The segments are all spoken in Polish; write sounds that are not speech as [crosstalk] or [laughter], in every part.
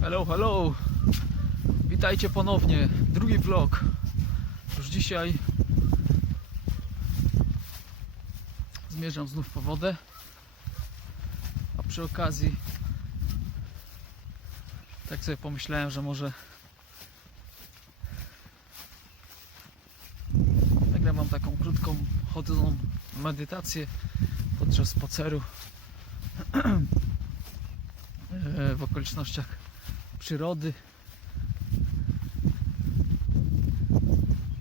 Hello, hello! Witajcie ponownie. Drugi vlog. Już dzisiaj zmierzam znów po wodę. A przy okazji tak sobie pomyślałem, że może nagram taką krótką chodzoną medytację podczas spaceru [clears throat] w okolicznościach przyrody.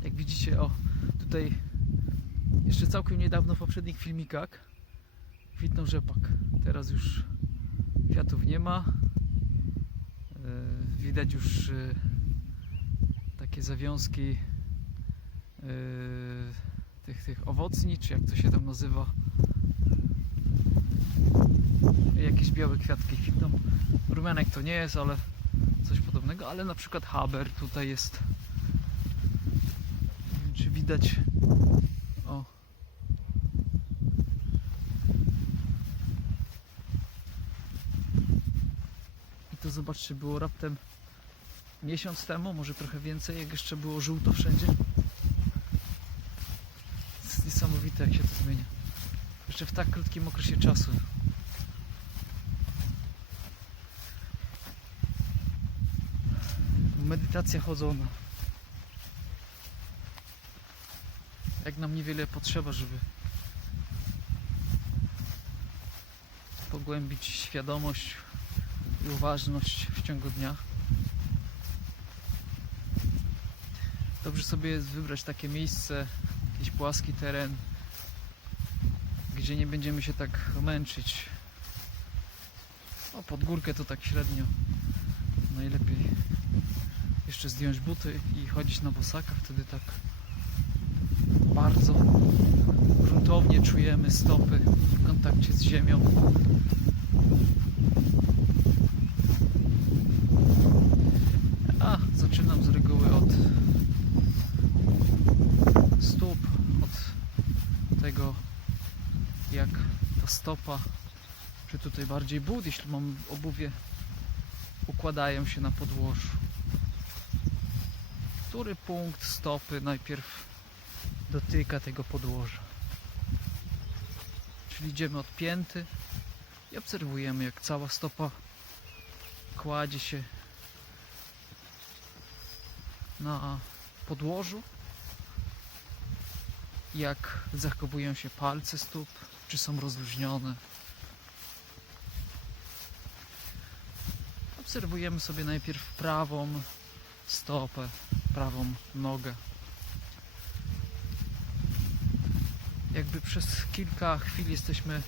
Jak widzicie, o tutaj jeszcze całkiem niedawno w poprzednich filmikach kwitnął rzepak. Teraz już kwiatów nie ma. E, Widać już e, takie zawiązki e, tych, tych owocni, czy jak to się tam nazywa. Jakieś białe kwiatki kwitną. Rumianek to nie jest, ale coś podobnego, ale na przykład haber tutaj jest. Nie wiem, czy widać. O. I to zobaczcie, było raptem miesiąc temu, może trochę więcej, jak jeszcze było żółto wszędzie. To jest niesamowite, jak się to zmienia. Jeszcze w tak krótkim okresie czasu. Medytacja chodzona. Jak nam niewiele potrzeba, żeby pogłębić świadomość i uważność w ciągu dnia. Dobrze sobie jest wybrać takie miejsce, jakiś płaski teren, gdzie nie będziemy się tak męczyć. O, pod górkę to tak średnio. Najlepiej jeszcze zdjąć buty i chodzić na bosaka, wtedy tak bardzo gruntownie czujemy stopy w kontakcie z ziemią. A, zaczynam z reguły od stóp, od tego jak ta stopa, czy tutaj bardziej but, jeśli mam obuwie, układają się na podłożu który punkt stopy najpierw dotyka tego podłoża. Czyli idziemy od pięty i obserwujemy jak cała stopa kładzie się na podłożu. Jak zachowują się palce stóp, czy są rozluźnione. Obserwujemy sobie najpierw prawą stopę, prawą nogę. Jakby przez kilka chwil jesteśmy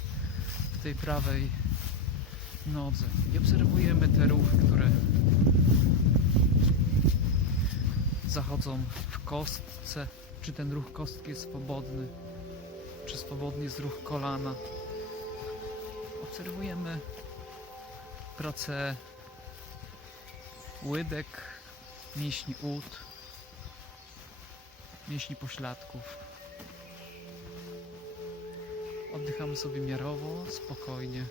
w tej prawej nodze i obserwujemy te ruchy, które zachodzą w kostce. Czy ten ruch kostki jest swobodny, czy swobodny jest ruch kolana. Obserwujemy pracę łydek, mięśni ud, mięśni pośladków. Oddychamy sobie miarowo, spokojnie.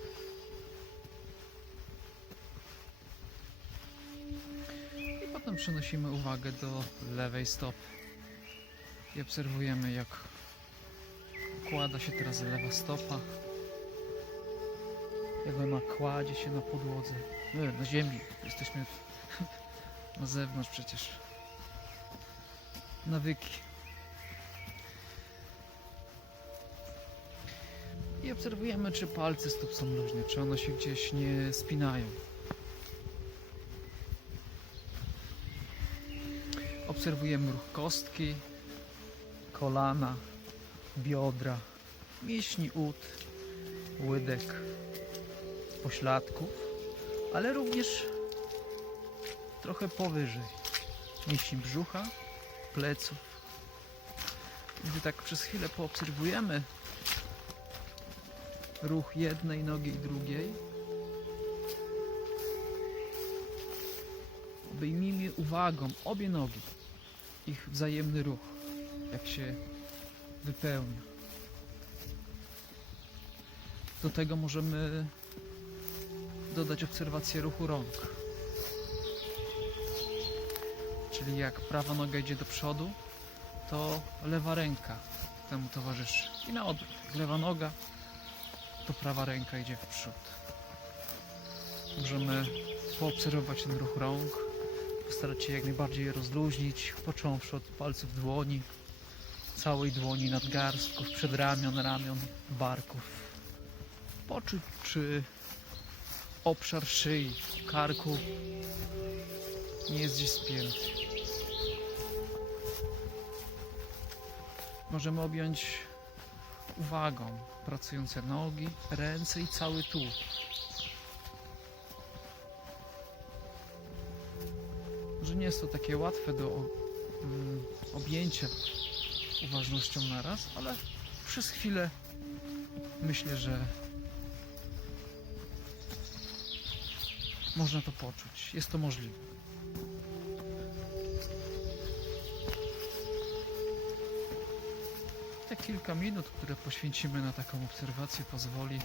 I potem przenosimy uwagę do lewej stopy. I obserwujemy jak układa się teraz lewa stopa. Jak ona kładzie się na podłodze. Nie, na ziemi. Jesteśmy na zewnątrz przecież. Nawyki. I obserwujemy, czy palce stóp są luźne, czy one się gdzieś nie spinają. Obserwujemy ruch kostki, kolana, biodra, mięśni ud, łydek, pośladków, ale również trochę powyżej mięśni brzucha, pleców. Gdy tak przez chwilę poobserwujemy ruch jednej nogi i drugiej, obejmijmy uwagą obie nogi, ich wzajemny ruch, jak się wypełnia. Do tego możemy dodać obserwację ruchu rąk. Czyli jak prawa noga idzie do przodu, to lewa ręka temu towarzyszy. I na odwrót. Lewa noga, to prawa ręka idzie w przód. Możemy poobserwować ten ruch rąk, postarać się jak najbardziej je rozluźnić, począwszy od palców dłoni, całej dłoni, nadgarstków, przedramion, ramion, barków. Poczuć, czy obszar szyi, karku nie jest gdzieś spięty. Możemy objąć uwagą pracujące nogi, ręce i cały tułów. Może nie jest to takie łatwe do mm, objęcia uważnością naraz, ale przez chwilę myślę, że można to poczuć. Jest to możliwe. Te kilka minut, które poświęcimy na taką obserwację, pozwoli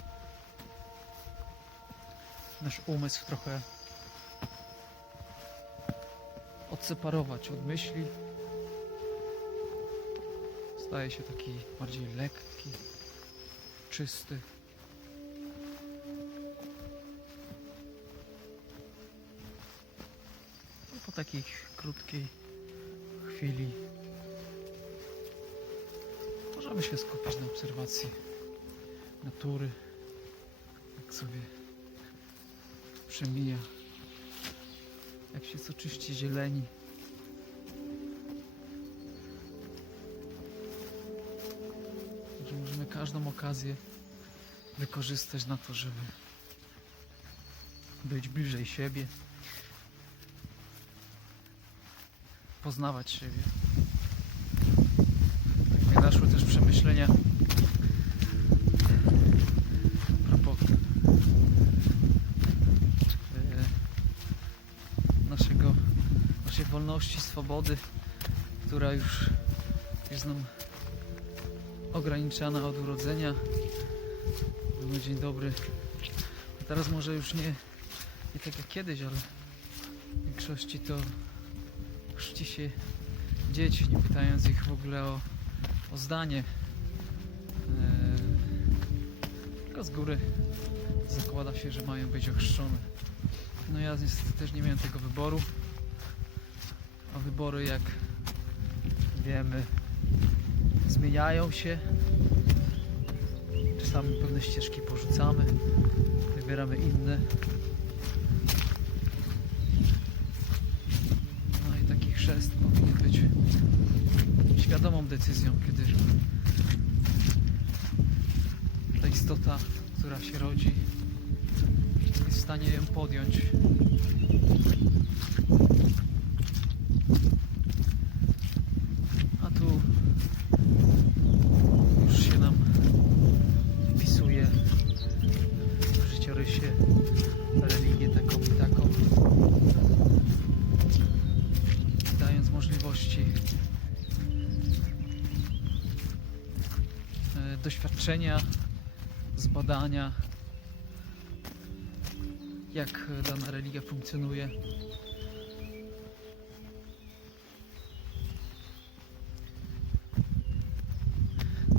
nasz umysł trochę odseparować od myśli. Staje się taki bardziej lekki, czysty. I po takiej krótkiej chwili możemy się skupić na obserwacji natury, jak sobie przemija, jak się soczyście zieleni. Że możemy każdą okazję wykorzystać na to, żeby być bliżej siebie, poznawać siebie. Naszły też przemyślenia propos e, naszego, naszej wolności, swobody, która już jest nam ograniczana od urodzenia. Dzień dobry. Teraz może już nie, nie tak jak kiedyś, ale w większości to chrzci się dzieci, nie pytając ich w ogóle o, o zdanie. Eee, tylko z góry zakłada się, że mają być ochrzczone. No ja niestety też nie miałem tego wyboru. A wybory, jak wiemy, zmieniają się. Czasami pewne ścieżki porzucamy, wybieramy inne. No i taki chrzest powinien być decyzją, kiedy ta istota, która się rodzi, jest w stanie ją podjąć. A tu już się nam wpisuje w życiorysie religię taką i taką, dając możliwości doświadczenia, zbadania, jak dana religia funkcjonuje.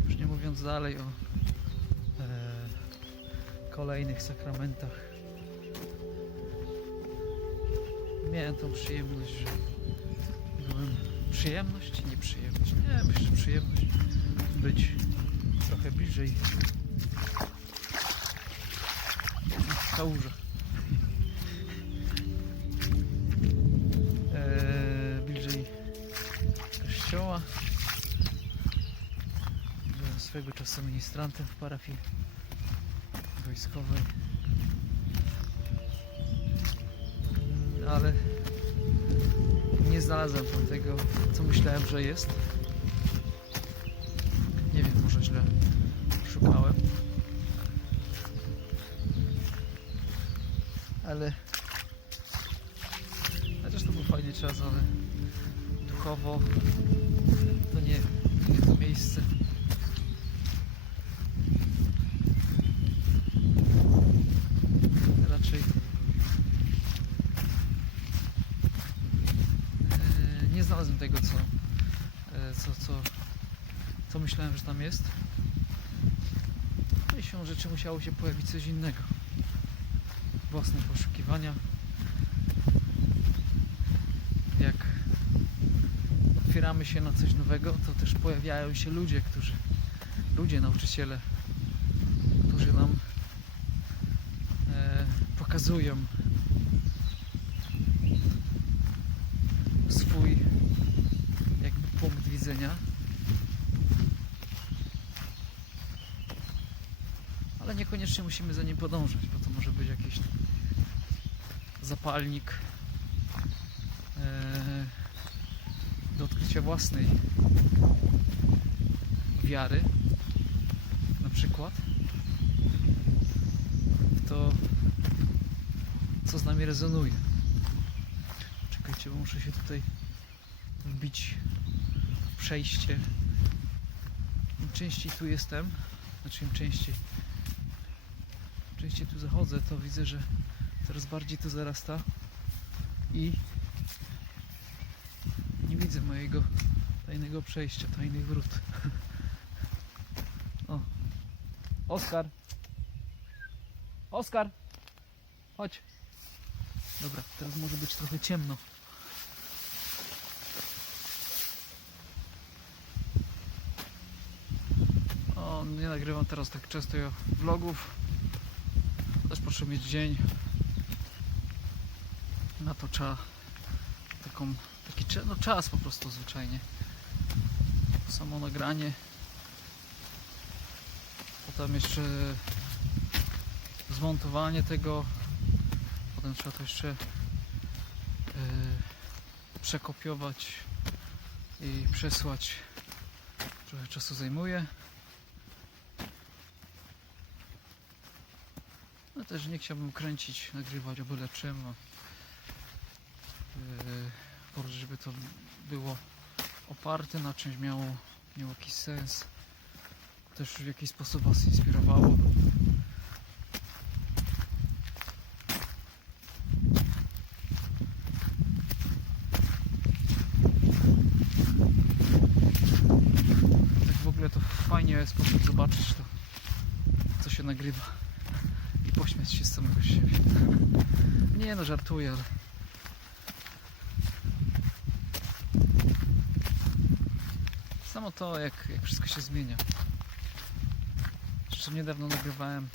Już nie mówiąc dalej o e, kolejnych sakramentach. Miałem tą przyjemność, że byłem. Przyjemność? Nie przyjemność. Nie, myślę, przyjemność być trochę bliżej kałuża. Eee, bliżej kościoła. Byłem swego czasu ministrantem w parafii wojskowej. Ale nie znalazłem tam tego, co myślałem, że jest. Nie wiem, może źle szukałem. Ale chociaż to był fajny czas, ale duchowo to nie, nie to miejsce. Raczej e, nie znalazłem tego, co, e, co, co, co myślałem, że tam jest. I siłą rzeczy musiało się pojawić coś innego. Własne poszukiwania. Jak otwieramy się na coś nowego, to też pojawiają się ludzie, którzy, ludzie, nauczyciele, którzy nam e, pokazują swój jakby punkt widzenia. Ale niekoniecznie musimy za nim podążać, bo to może być jakiś zapalnik e, do odkrycia własnej wiary, na przykład w to, co z nami rezonuje. Czekajcie, bo muszę się tutaj wbić w przejście. Im częściej tu jestem, znaczy im częściej, im częściej tu zachodzę, to widzę, że coraz bardziej tu zarasta i widzę mojego tajnego przejścia, tajnych wrót. [laughs] O. Oskar! Oskar! Chodź. Dobra, teraz może być trochę ciemno. O, nie nagrywam teraz tak często vlogów. Też proszę mieć dzień. Na to trzeba taką, taki no, czas po prostu zwyczajnie. Samo nagranie. Potem jeszcze zmontowanie tego. Potem trzeba to jeszcze yy, przekopiować i przesłać. Trochę czasu zajmuje. No też nie chciałbym kręcić, nagrywać o byle czym. Yy, prostu, żeby to było oparte na czymś, miało, miało jakiś sens. Też w jakiś sposób Was inspirowało. Tak w ogóle to fajnie jest sposób zobaczyć to, co się nagrywa i pośmiać się z samego siebie. [laughs] Nie no, żartuję, ale to, jak, jak wszystko się zmienia. Jeszcze niedawno nagrywałem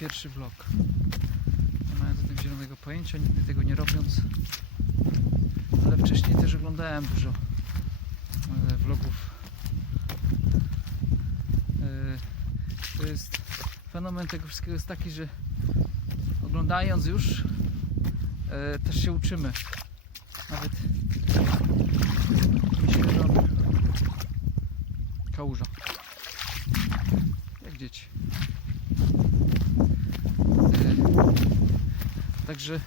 pierwszy vlog. Nie mając o tym zielonego pojęcia, nigdy tego nie robiąc. Ale wcześniej też oglądałem dużo e, vlogów. E, To jest fenomen tego wszystkiego jest taki, że oglądając już e, też się uczymy. Nawet myślę, kałuża. Jak dzieci. E, Także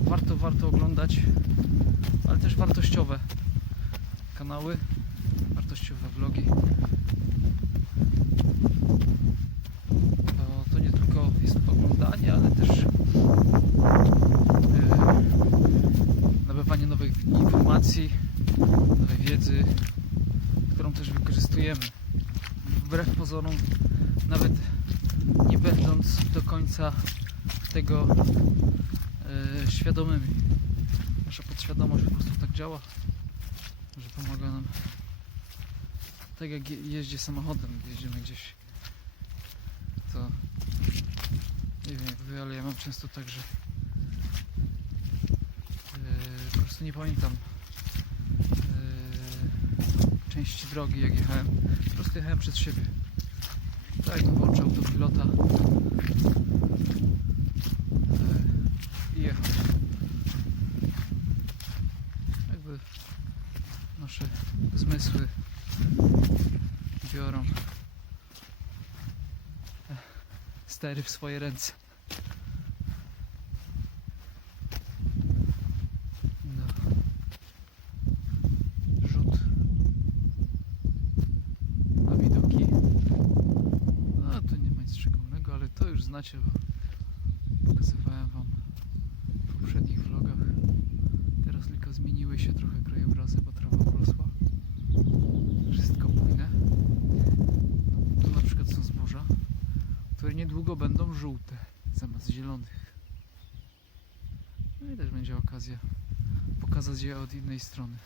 warto, warto oglądać, ale też wartościowe kanały, wartościowe vlogi. Bo to nie tylko jest oglądanie, ale też e, nabywanie nowych informacji, nowej wiedzy, którą też wykorzystujemy. Wbrew pozorom, nawet nie będąc do końca tego e, świadomymi. Nasza podświadomość po prostu tak działa, że pomaga nam. Tak jak je- jeździ samochodem, jeździmy gdzieś, to nie wiem jak wy, ale ja mam często tak, że e, po prostu nie pamiętam części drogi jak jechałem. Po prostu jechałem przed siebie. Tak, włączył autopilota e, i jechał. Jakby nasze zmysły biorą e, stery w swoje ręce. No. Rzut na widoki. No to nie ma nic szczególnego, znacie, bo pokazywałem wam w poprzednich vlogach. Teraz Teraz tylko zmieniły się trochę krajobrazy, bo trawa urosła. Wszystko bujne. No, tu na przykład są zboża, które niedługo będą żółte zamiast zielonych. No i też będzie okazja pokazać je od innej strony.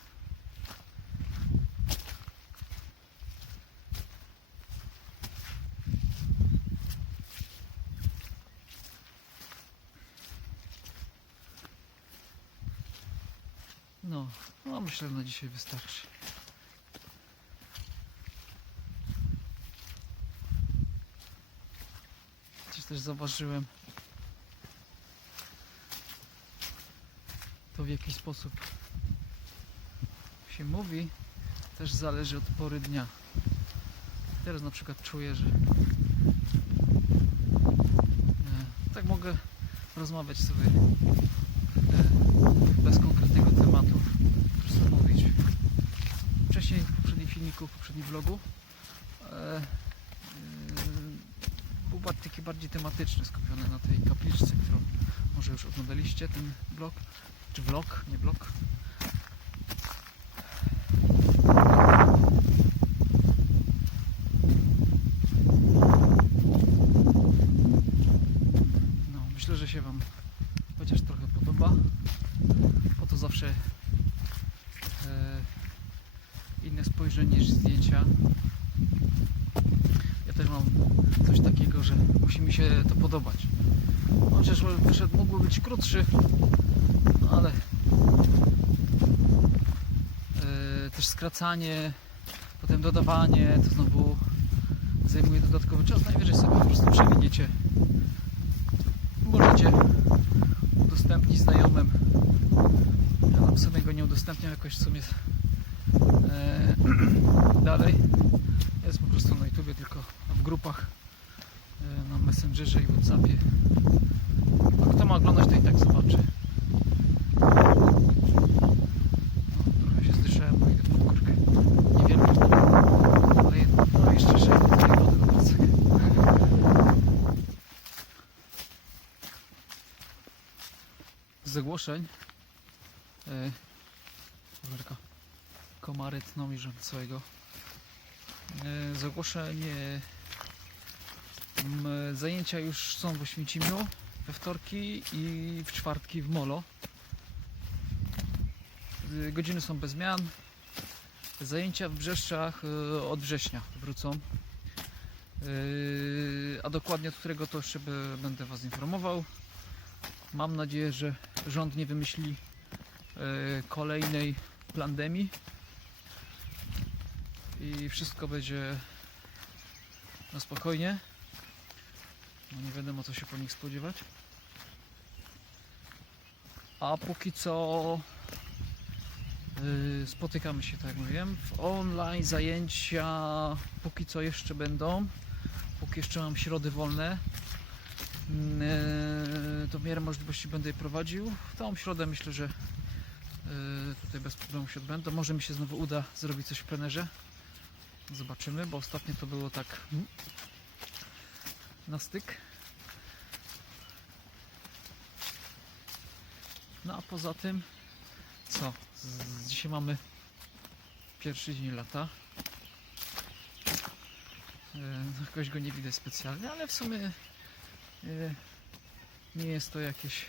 No, no myślę, na dzisiaj wystarczy. Coś też zauważyłem. To w jaki sposób się mówi, też zależy od pory dnia. Teraz na przykład czuję, że e, tak mogę rozmawiać sobie e, bez konkretnego tematu, prostu mówić. Wcześniej w poprzednim filmiku, w poprzednim vlogu e, e, był taki bardziej tematyczny, skupiony na tej kapliczce, którą może już oglądaliście, ten vlog, czy vlog, nie vlog. No, myślę, że się Wam chociaż trochę podoba. Bo to zawsze e, spojrzenie niż zdjęcia. Ja też mam coś takiego, że musi mi się to podobać. Chociaż wyszedł mógłby być krótszy, no ale e, też skracanie, potem dodawanie, to znowu zajmuje dodatkowy czas. Najwyżej sobie po prostu przewiniecie. Możecie udostępnić znajomym. Ja tam sobie go nie udostępniam jakoś w sumie e, [clears throat] dalej. Jest po prostu na YouTubie, tylko w grupach e, na Messengerze i Whatsappie. A kto ma oglądać, to i tak zobaczy. No, [laughs] trochę się zdyszałem, bo idę pod górkę. Niewielką, ale jedno. No i szczerze, tutaj wody na palcach. Z ogłoszeń e, Zerka. Komary tną mi rząd całego e, z ogłoszeń zajęcia już są w Oświęcimiu we wtorki i w czwartki w Molo. E, godziny są bez zmian. Zajęcia w Brzeszczach e, od września wrócą. A dokładnie od którego to jeszcze będę Was informował. Mam nadzieję, że rząd nie wymyśli kolejnej pandemii i wszystko będzie na spokojnie. No nie wiadomo co się po nich spodziewać. A póki co e, spotykamy się, tak jak mówiłem, w online zajęcia póki co jeszcze będą. Póki jeszcze mam środy wolne, e, to w miarę możliwości będę je prowadził. W tą środę myślę, że e, tutaj bez problemu się odbędą. Może mi się znowu uda zrobić coś w plenerze. Zobaczymy, bo ostatnio to było tak na styk. No a poza tym co? Dzisiaj mamy pierwszy dzień lata. E, Jakoś go nie widać specjalnie, ale w sumie E, Nie jest to jakieś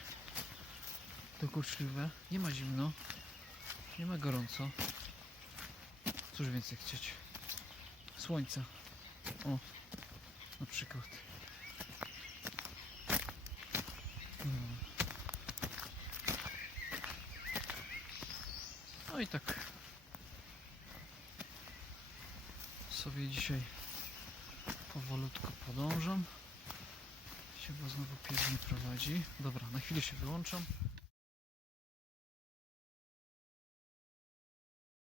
dokuczliwe. Nie ma zimno. Nie ma gorąco. Cóż więcej chcieć? Słońca. O, na przykład. No. No i tak sobie dzisiaj powolutku podążam się znowu pies nie prowadzi. Dobra, na chwilę się wyłączam.